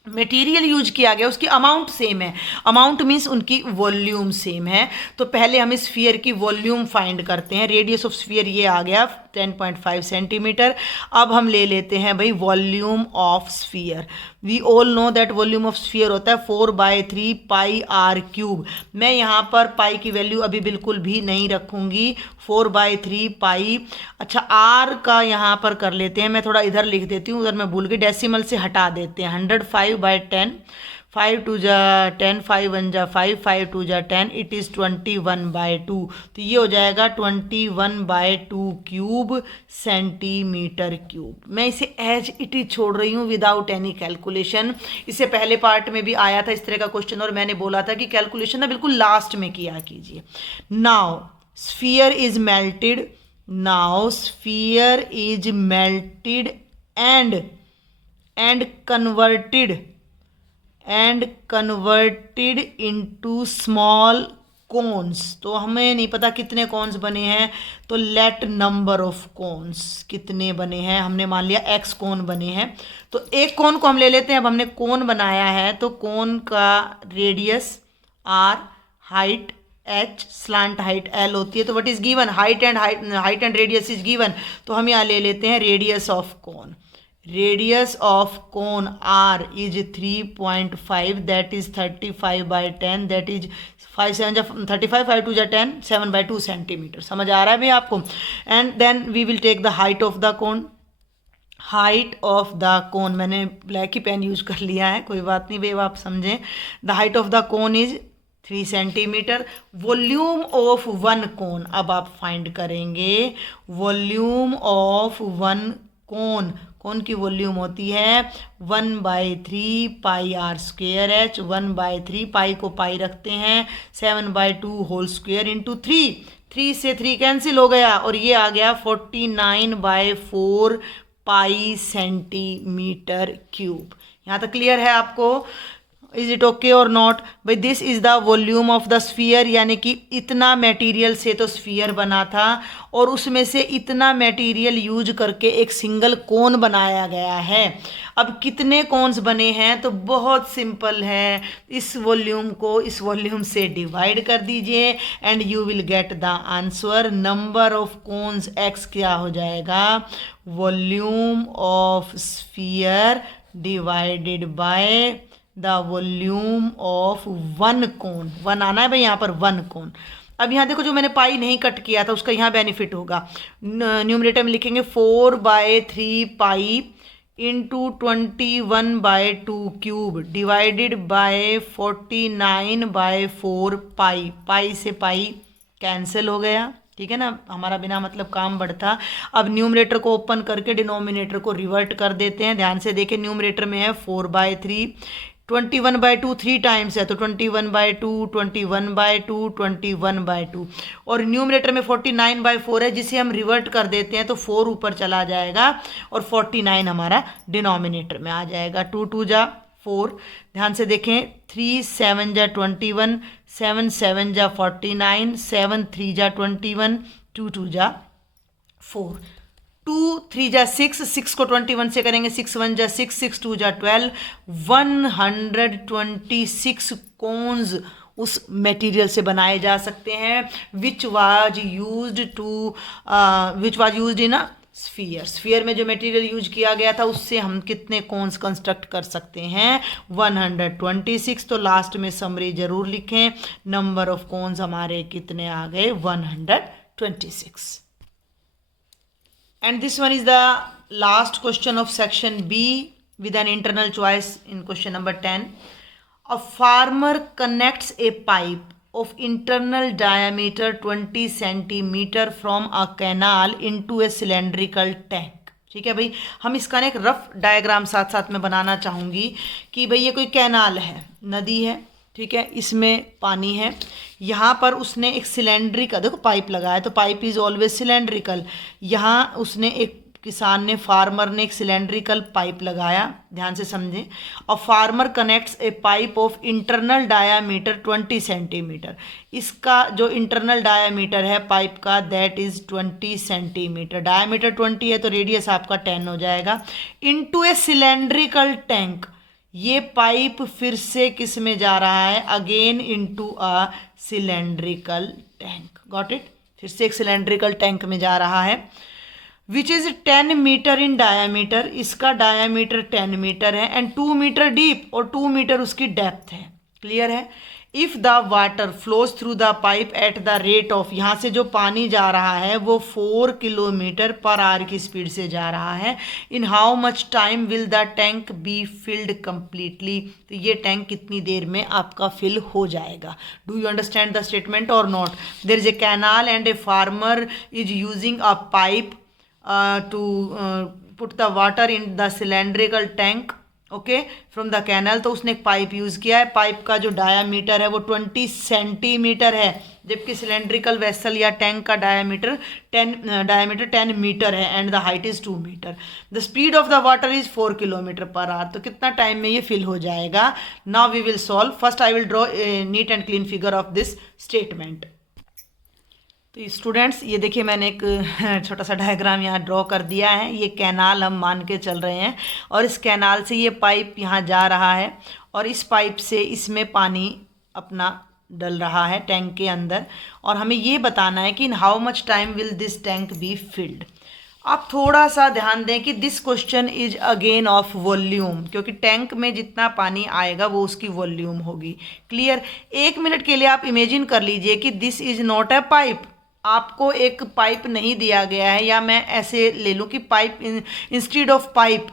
मटेरियल यूज किया गया उसकी अमाउंट सेम है। अमाउंट मीन्स उनकी वॉल्यूम सेम है। तो पहले हम इस स्फीयर की वॉल्यूम फाइंड करते हैं। रेडियस ऑफ स्फीयर ये आ गया 10.5 सेंटीमीटर। अब हम ले लेते हैं भाई volume of sphere. We all know that volume of sphere होता है 4/3 पाई आर क्यूब। मैं यहाँ पर पाई की वैल्यू अभी बिल्कुल भी नहीं रखूँगी, 4/3 पाई। अच्छा, आर का यहाँ पर कर लेते हैं, मैं थोड़ा इधर लिख देती हूँ, उधर मैं भूल गई, डेसिमल से हटा देते हैं। 105/10, 5 2 जा 10, 5 1 जा 5, 5 2 जा 10, इट इज़ 21/2। तो ये हो जाएगा 21/2 क्यूब सेंटीमीटर क्यूब। मैं इसे एज इट इज छोड़ रही हूँ विदाउट एनी कैलकुलेशन। इससे पहले पार्ट में भी आया था इस तरह का क्वेश्चन, और मैंने बोला था कि कैलकुलेशन ना बिल्कुल लास्ट में किया कीजिए। Now sphere is melted, now sphere is melted and converted into small cones। तो हमें नहीं पता कितने कॉन्स बने हैं, तो लेट नंबर ऑफ कॉन्स कितने बने हैं, हमने मान लिया x कोन बने हैं। तो एक कोन को हम ले लेते हैं। अब हमने कोन बनाया है तो कोन का radius r, height h, slant height l होती है। तो what is given, height and radius is given. तो हम यहाँ ले लेते हैं radius of cone. Radius of cone r is 3.5, that is 35/10, that is 5 7 जा 35, 5 2 जा 10, 7/2 सेंटीमीटर। समझ आ रहा है भाई आपको? And then we will take the height of the cone. Height of the cone, मैंने ब्लैक ही पेन यूज कर लिया है, कोई बात नहीं भाई, आप समझें। The height of the cone is 3 centimetre. Volume of one कोन अब आप फाइंड करेंगे। वॉल्यूम ऑफ वन कौन की वॉल्यूम होती है 1/3 पाई आर स्क्वेयर एच। 1/3 पाई को पाई रखते हैं 7/2 होल स्क्वेयर इंटू 3 से 3 कैंसिल हो गया और ये आ गया 49/4 पाई सेंटीमीटर क्यूब। यहाँ तक क्लियर है आपको? इज इट ओके और नॉट? भाई this is the volume of the sphere, यानी कि इतना मटेरियल से तो स्फीयर बना था और उसमें से इतना मटेरियल यूज करके एक सिंगल कोन बनाया गया है। अब कितने कोन्स बने हैं? तो बहुत सिंपल है, इस वॉल्यूम को इस वॉल्यूम से डिवाइड कर दीजिए and you will get the answer. Number of cons x क्या हो जाएगा? Volume of sphere divided by the volume of one cone. One आना है भाई यहाँ पर, वन कोन। अब यहाँ देखो जो मैंने पाई नहीं कट किया था उसका यहाँ बेनिफिट होगा। न्यूमरेटर में लिखेंगे 4/3 pi into 21/2 cube divided by 49/4 पाई। पाई से पाई कैंसिल हो गया, ठीक है ना, हमारा बिना मतलब काम बढ़ता। अब न्यूमरेटर को ओपन करके डिनोमिनेटर को रिवर्ट कर देते हैं। ध्यान से देखें, न्यूमरेटर में है 4/3, 21/2 3 टाइम्स है तो 21/2, 21/2, 21/2 और न्यूमरेटर में 49/4 है जिसे हम रिवर्ट कर देते हैं तो 4 ऊपर चला जाएगा और 49 हमारा डिनोमिनेटर में आ जाएगा। 2 2 जा 4। ध्यान से देखें, 3 7 जा 21, 7 7 जा 49, 7 3 जा 21, 2 2 जा 4, 2 3 जा 6, 6 को 21 से करेंगे 6 1 जा 6, 6 2 जा 12, 126 कोन्स उस मटेरियल से बनाए जा सकते हैं which was used in a sphere. Sphere में जो मटेरियल यूज किया गया था उससे हम कितने कोन्स कंस्ट्रक्ट कर सकते हैं? 126। तो लास्ट में समरी जरूर लिखें, नंबर ऑफ कोन्स हमारे कितने आ गए? 126। And this one is the last question of section B with an internal choice in question number 10. A farmer connects a pipe of internal diameter 20 centimeter from a canal into a cylindrical tank. ठीक है भाई, हम इसका एक rough diagram साथ साथ में बनाना चाहूँगी कि भाई ये कोई कैनाल है, नदी है, ठीक है, इसमें पानी है, यहाँ पर उसने एक सिलेंड्रिकल, देखो पाइप लगाया तो पाइप इज ऑलवेज सिलेंड्रिकल, यहाँ उसने एक किसान ने, फार्मर ने एक सिलेंड्रिकल पाइप लगाया। ध्यान से समझें, और farmer connects a pipe of internal diameter 20 centimetre. इसका जो इंटरनल डायामीटर है पाइप का दैट इज 20 सेंटीमीटर। डायामीटर 20 है तो रेडियस आपका 10 हो जाएगा। इनटू ए सिलेंड्रिकल टैंक, ये पाइप फिर से किस में जा रहा है? Again into a cylindrical tank. Got it? फिर से एक सिलेंड्रिकल टैंक में जा रहा है which is 10 metre in diameter. इसका डायामीटर 10 मीटर है एंड 2 मीटर डीप, और 2 मीटर उसकी डेप्थ है। क्लियर है? If the water flows through the pipe at the rate of, यहाँ से जो पानी जा रहा है वो 4 किलोमीटर पर आवर की स्पीड से जा रहा है। In how much time will the tank be filled completely? तो ये टैंक कितनी देर में आपका फिल हो जाएगा? Do you understand the statement और not? There is a canal and a farmer is using a pipe to put the water in the cylindrical tank, okay, from the canal. तो उसने एक पाइप यूज़ किया है, pipe का जो diameter है वो 20 सेंटीमीटर है, जबकि सिलेंड्रिकल वेसल या टैंक का डायामीटर 10 मीटर है and the height is 2 metre. The speed of the water is 4 kilometre per hour. तो कितना टाइम में ये फिल हो जाएगा? Now we will solve. First I will draw a neat and clean figure of this statement. तो students ये देखिए मैंने एक छोटा सा डायग्राम यहाँ ड्रॉ कर दिया है। ये कैनाल हम मान के चल रहे हैं और इस कैनाल से ये पाइप यहाँ जा रहा है और इस पाइप से इसमें पानी अपना डल रहा है टैंक के अंदर, और हमें ये बताना है कि in how much time will this tank be filled. आप थोड़ा सा ध्यान दें कि this question is again of volume, क्योंकि टैंक में जितना पानी आएगा वो उसकी वॉल्यूम होगी। क्लियर? 1 मिनट के लिए आप इमेजिन कर लीजिए कि this is not a pipe. आपको एक पाइप नहीं दिया गया है, या मैं ऐसे ले लूँ कि pipe instead of pipe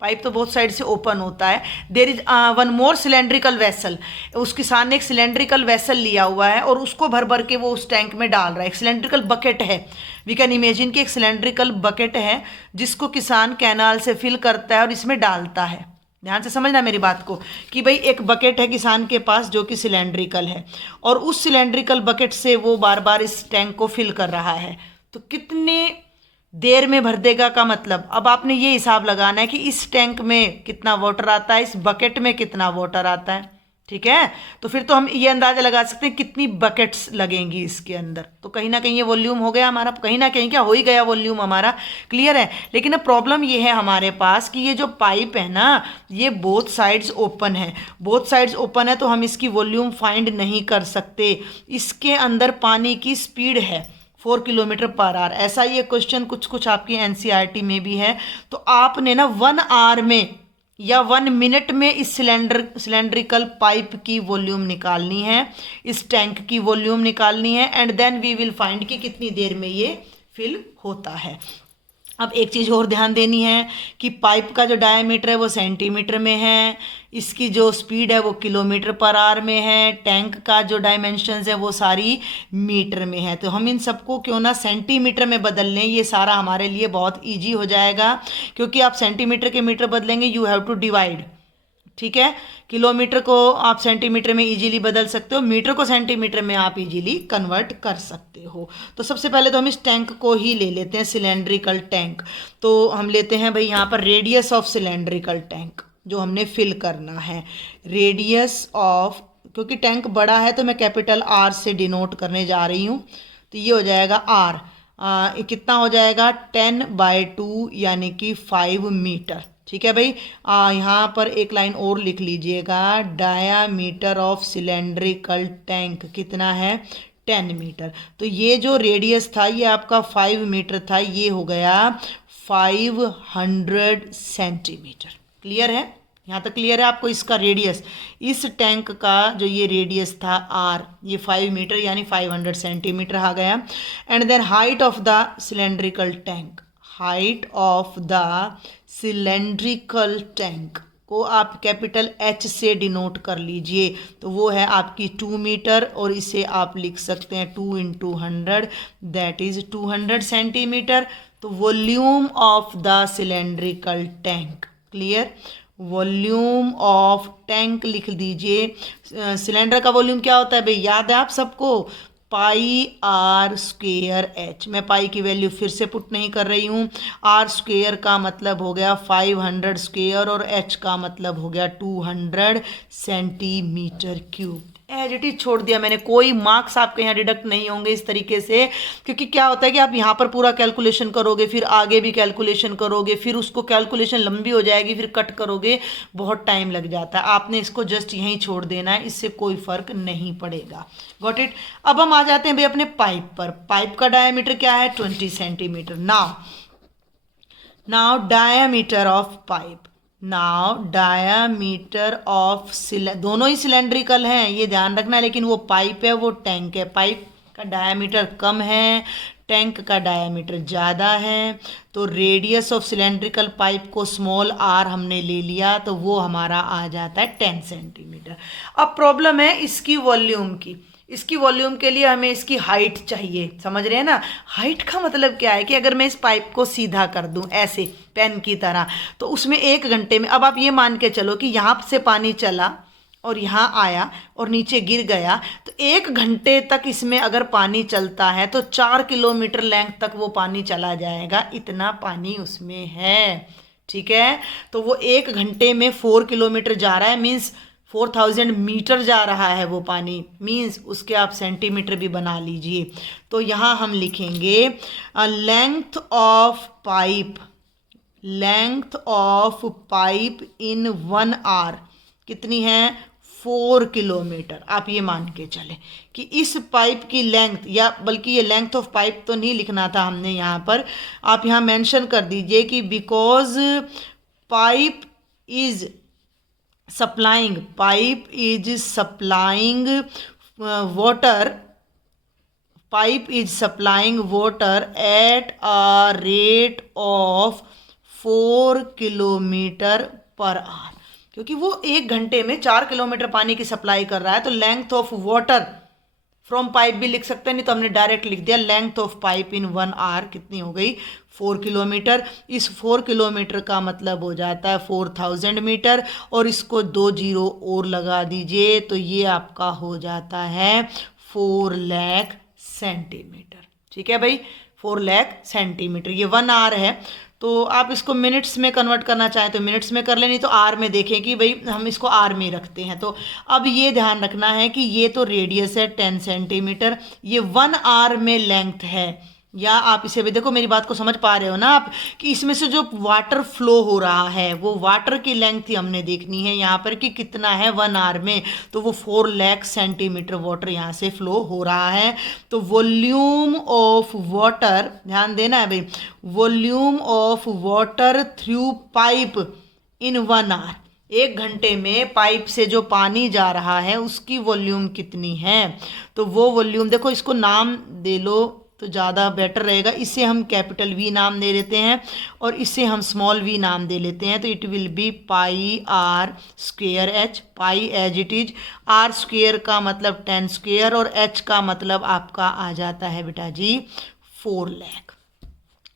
pipe तो बोथ साइड से ओपन होता है। There is one more cylindrical vessel, उस किसान ने एक सिलेंड्रिकल वेसल लिया हुआ है और उसको भर भर के वो उस टैंक में डाल रहा है। एक सिलेंड्रिकल बकेट है, वी कैन इमेजिन कि एक सिलेंड्रिकल बकेट है जिसको किसान कैनाल से फिल करता है और इसमें डालता है। ध्यान से समझना मेरी बात को कि भाई एक बकेट है किसान के पास जो कि सिलेंड्रिकल है और उस सिलेंड्रिकल बकेट से वो बार बार इस टैंक को फिल कर रहा है। तो कितने देर में भर देगा का मतलब अब आपने ये हिसाब लगाना है कि इस टैंक में कितना वाटर आता है, इस बकेट में कितना वाटर आता है। ठीक है, तो फिर तो हम ये अंदाजा लगा सकते हैं कितनी बकेट्स लगेंगी इसके अंदर। तो कहीं ना कहीं ये वॉल्यूम हो गया हमारा, कहीं ना कहीं क्या हो ही गया वॉल्यूम हमारा, क्लियर है। लेकिन अब प्रॉब्लम ये है हमारे पास कि ये जो पाइप है ना ये बोथ साइड्स ओपन है, बोथ साइड्स ओपन है तो हम इसकी वॉल्यूम फाइंड नहीं कर सकते। इसके अंदर पानी की स्पीड है 4 किलोमीटर पर आवर। ऐसा ये क्वेश्चन कुछ कुछ आपकी एनसीईआरटी में भी है। तो आपने ना 1 आवर में या 1 मिनट में इस सिलेंड्रिकल पाइप की वॉल्यूम निकालनी है, इस टैंक की वॉल्यूम निकालनी है and then we will find कि कितनी देर में ये फिल होता है। अब एक चीज़ और ध्यान देनी है कि पाइप का जो डायमीटर है वो सेंटीमीटर में है, इसकी जो स्पीड है वो किलोमीटर पर आवर में है, टैंक का जो डायमेंशंस है वो सारी मीटर में है। तो हम इन सबको क्यों ना सेंटीमीटर में बदल लें, ये सारा हमारे लिए बहुत इजी हो जाएगा। क्योंकि आप सेंटीमीटर के मीटर बदलेंगे यू हैव टू डिवाइड, ठीक है। किलोमीटर को आप सेंटीमीटर में इजीली बदल सकते हो, मीटर को सेंटीमीटर में आप इजीली कन्वर्ट कर सकते हो। तो सबसे पहले तो हम इस टैंक को ही ले लेते हैं, सिलेंड्रिकल टैंक। तो हम लेते हैं भाई यहाँ पर रेडियस ऑफ सिलेंड्रिकल टैंक जो हमने फिल करना है। रेडियस ऑफ, क्योंकि टैंक बड़ा है तो मैं कैपिटल आर से डिनोट करने जा रही हूँ। तो ये हो जाएगा आर, कितना हो जाएगा 10/2 यानी कि 5 मीटर। ठीक है भाई, यहाँ पर एक लाइन और लिख लीजिएगा, डायामीटर ऑफ सिलेंड्रिकल टैंक कितना है 10 मीटर। तो ये जो रेडियस था ये आपका 5 मीटर था, ये हो गया 500 सेंटीमीटर। क्लियर है, यहाँ तक क्लियर है आपको। इसका रेडियस, इस टैंक का जो ये रेडियस था आर, ये 5 मीटर यानी 500 सेंटीमीटर आ गया। And then height of the cylindrical tank, height of the cylindrical tank को आप कैपिटल एच से डिनोट कर लीजिए। तो वो है आपकी 2 मीटर और इसे आप लिख सकते हैं 2 × 100 दैट इज 200 सेंटीमीटर। तो volume of the cylindrical tank, clear, volume of tank लिख दीजिए। सिलेंडर का वॉल्यूम क्या होता है भाई, याद है आप सबको, πr²h। मैं पाई की वैल्यू फिर से पुट नहीं कर रही हूँ। r² का मतलब हो गया 500² और h का मतलब हो गया 200 centimetre cube. As it is छोड़ दिया मैंने, कोई मार्क्स आपके यहाँ डिडक्ट नहीं होंगे इस तरीके से। क्योंकि क्या होता है कि आप यहाँ पर पूरा कैलकुलेशन करोगे, फिर आगे भी कैलकुलेशन करोगे, फिर उसको कैलकुलेशन लंबी हो जाएगी, फिर कट करोगे, बहुत टाइम लग जाता है। आपने इसको जस्ट यहीं छोड़ देना है, इससे कोई फर्क नहीं पड़ेगा। Got it. अब हम आ जाते हैं भाई अपने पाइप पर। पाइप का डायमीटर क्या है 20 centimetre. Now diameter of pipe, now diameter of दोनों ही सिलेंड्रिकल हैं, ये ध्यान रखना। लेकिन वो पाइप है वो टैंक है, पाइप का डायामीटर कम है, टैंक का डायामीटर ज़्यादा है। तो रेडियस ऑफ सिलेंड्रिकल पाइप को स्मॉल आर हमने ले लिया तो वो हमारा आ जाता है 10 सेंटीमीटर। अब प्रॉब्लम है इसकी वॉल्यूम की। इसकी वॉल्यूम के लिए हमें इसकी हाइट चाहिए, समझ रहे हैं ना। हाइट का मतलब क्या है कि अगर मैं इस पाइप को सीधा कर दूं ऐसे पेन की तरह, तो उसमें 1 घंटे में, अब आप ये मान के चलो कि यहाँ से पानी चला और यहाँ आया और नीचे गिर गया, तो 1 घंटे तक इसमें अगर पानी चलता है तो 4 किलोमीटर लेंथ तक वो पानी चला जाएगा, इतना पानी उसमें है। ठीक है, तो वो 1 घंटे में 4 किलोमीटर जा रहा है, मीन्स 4000 मीटर जा रहा है वो पानी, मीन्स उसके आप सेंटीमीटर भी बना लीजिए। तो यहाँ हम लिखेंगे length of pipe, length of pipe in 1 hour कितनी है 4 किलोमीटर। आप ये मान के चले कि इस पाइप की लेंथ, या बल्कि ये लेंथ ऑफ पाइप तो नहीं लिखना था हमने यहाँ पर, आप यहाँ मेंशन कर दीजिए कि because pipe is supplying water at a rate of 4 kilometre per our, क्योंकि वो 1 घंटे में 4 किलोमीटर पानी की सप्लाई कर रहा है। तो length of water from pipe भी लिख सकते हैं, नहीं तो हमने डायरेक्ट लिख दिया length of pipe in 1 hour कितनी हो गई, 4 किलोमीटर। इस 4 किलोमीटर का मतलब हो जाता है 4000 मीटर, और इसको 2 जीरो और लगा दीजिए तो ये आपका हो जाता है 4 लाख सेंटीमीटर। ठीक है भाई, 4 लाख सेंटीमीटर। ये 1 आवर है, तो आप इसको मिनट्स में कन्वर्ट करना चाहें तो मिनट्स में कर लें, नहीं तो आर में देखें कि भाई हम इसको आर में रखते हैं। तो अब ये ध्यान रखना है कि ये तो रेडियस है 10 सेंटीमीटर, ये 1 आर में लेंथ है। या आप इसे भी देखो, मेरी बात को समझ पा रहे हो ना आप, कि इसमें से जो वाटर फ्लो हो रहा है वो वाटर की लेंथ ही हमने देखनी है यहाँ पर कि कितना है 1 आवर में। तो वो 4 लाख सेंटीमीटर वाटर यहाँ से फ्लो हो रहा है। तो वॉल्यूम ऑफ वाटर, ध्यान देना है भाई, volume of water through pipe in 1 hour, 1 घंटे में पाइप से जो पानी जा रहा है उसकी वॉल्यूम कितनी है। तो वो वॉल्यूम देखो, इसको नाम दे लो तो ज़्यादा बेटर रहेगा। इसे हम कैपिटल वी नाम दे देते हैं और इसे हम स्मॉल वी नाम दे लेते हैं। तो it will be pi r square h, pi as it is, r square का मतलब 10 स्क्वेयर और एच का मतलब आपका आ जाता है बेटा जी 4 लाख।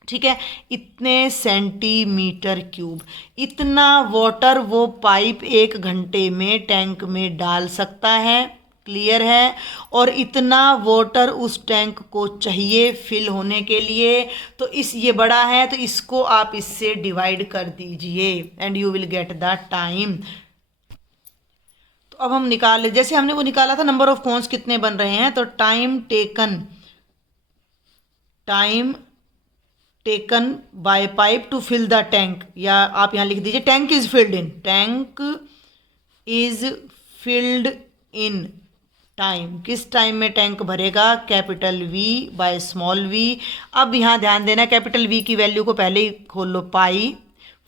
ठीक है, इतने सेंटीमीटर क्यूब, इतना वाटर वो पाइप 1 घंटे में टैंक में डाल सकता है। क्लियर है। और इतना वाटर उस टैंक को चाहिए फिल होने के लिए। तो ये बड़ा है तो इसको आप इससे डिवाइड कर दीजिए and you will get the time. तो अब हम निकाले, जैसे हमने वो निकाला था नंबर ऑफ कोन्स कितने बन रहे हैं, तो time taken by pipe to fill the tank, या आप यहां लिख दीजिए tank is filled in, tank is filled in time, किस टाइम में टैंक भरेगा, capital V by small V. अब यहाँ ध्यान देना, कैपिटल वी की वैल्यू को पहले ही खोल लो, पाई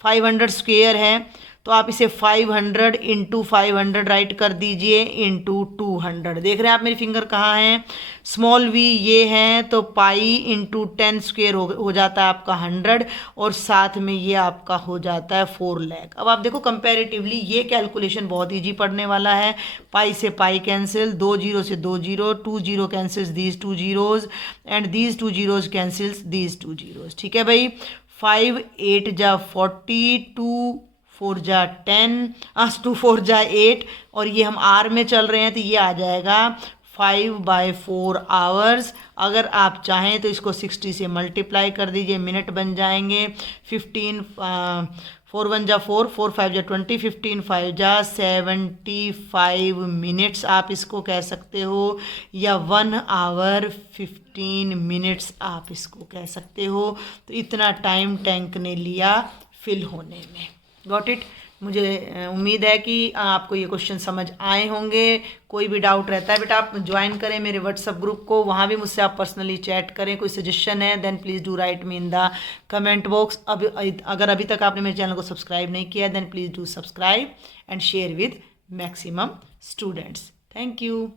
500 स्क्वेयर है तो आप इसे 500 इंटू 500 राइट कर दीजिए इंटू 200। देख रहे हैं आप मेरी फिंगर कहाँ है, स्मॉल वी ये है, तो पाई इंटू 10 स्क्वेयर हो जाता है आपका 100 और साथ में ये आपका हो जाता है 4 लाख। अब आप देखो कंपैरेटिवली ये कैलकुलेशन बहुत ईजी पड़ने वाला है। पाई से पाई कैंसिल, 2 जीरो से 2 zero, 2 zero cancels these 2 zeros and these 2 zeros cancels these 2 zeros. ठीक है भाई, 5 8 जा 40, 2 4 जा 10, 2 4 जा 8, और ये हम आर में चल रहे हैं तो ये आ जाएगा 5/4 आवर्स। अगर आप चाहें तो इसको 60 से मल्टीप्लाई कर दीजिए, मिनट बन जाएंगे। 15 4 1 जा 4, 4 5 जा 20, 15 5 जा 75 मिनट्स आप इसको कह सकते हो, या 1 आवर 15 मिनट्स आप इसको कह सकते हो। तो इतना टाइम टैंक ने लिया फिल होने में। Got it. मुझे उम्मीद है कि आपको ये क्वेश्चन समझ आए होंगे। कोई भी डाउट रहता है बेटा आप ज्वाइन करें मेरे व्हाट्सएप ग्रुप को, वहाँ भी मुझसे आप पर्सनली चैट करें। कोई सजेशन है then please do write me in the comment box. अब अगर अभी तक आपने मेरे चैनल को सब्सक्राइब नहीं किया then please do subscribe and share with maximum students. Thank you.